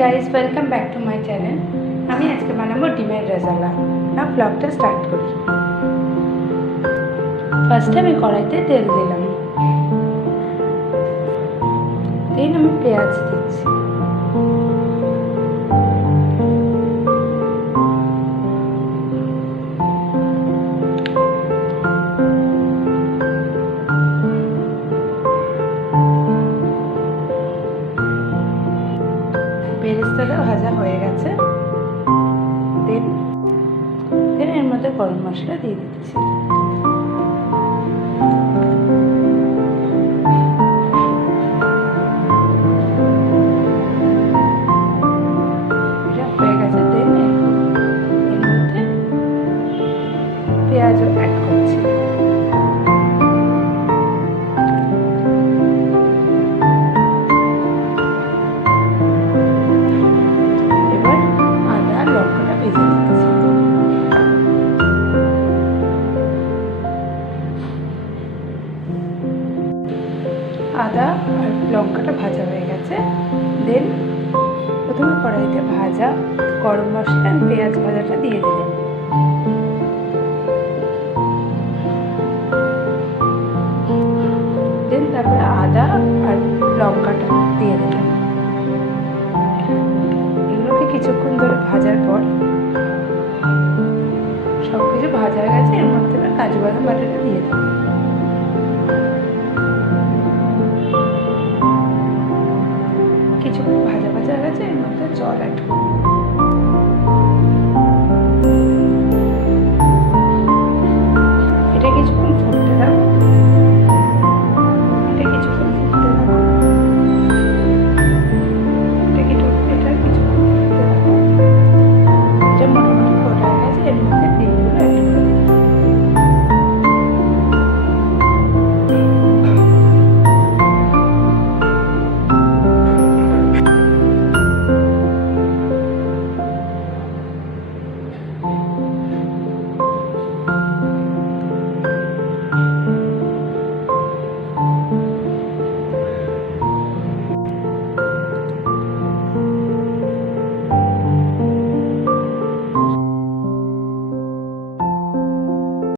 Guys, welcome back to my channel. আমি আজকে বানাবো ডিমের রেজালা। না ব্লগটা স্টার্ট করি। ফার্স্টে আমি কড়াইতে তেল দিলাম, দেন আমি পেঁয়াজ দিচ্ছি। বেরেস্তাটা ভাজা হয়ে গেছে, দেন এর মধ্যে গরম মশলা দিয়ে দিচ্ছি। এটা হয়ে গেছে, দেন এর মধ্যে পেঁয়াজও অ্যাড করছি। এবার আদা আর লঙ্কাটা ভেজে নিচ্ছি। আদা আর লঙ্কাটা ভাজা হয়ে গেছে, দেন প্রথমে কড়াইতে ভাজা গরম মশলা আর পেঁয়াজ ভাজাটা দিয়ে দিলাম। দেন তারপরে আদা আর লঙ্কাটা দিয়ে দিলাম। এগুলোকে কিছুক্ষণ ধরে ভাজার পর সব কিছু ভাজা হয়ে গেছে, এর মধ্যে কাজু বাদাম বাটাটা দিয়ে দেবো। কিছুক্ষণ ভাজা ভাজা হয়ে গেছে, এর মধ্যে জল অ্যাড করবো।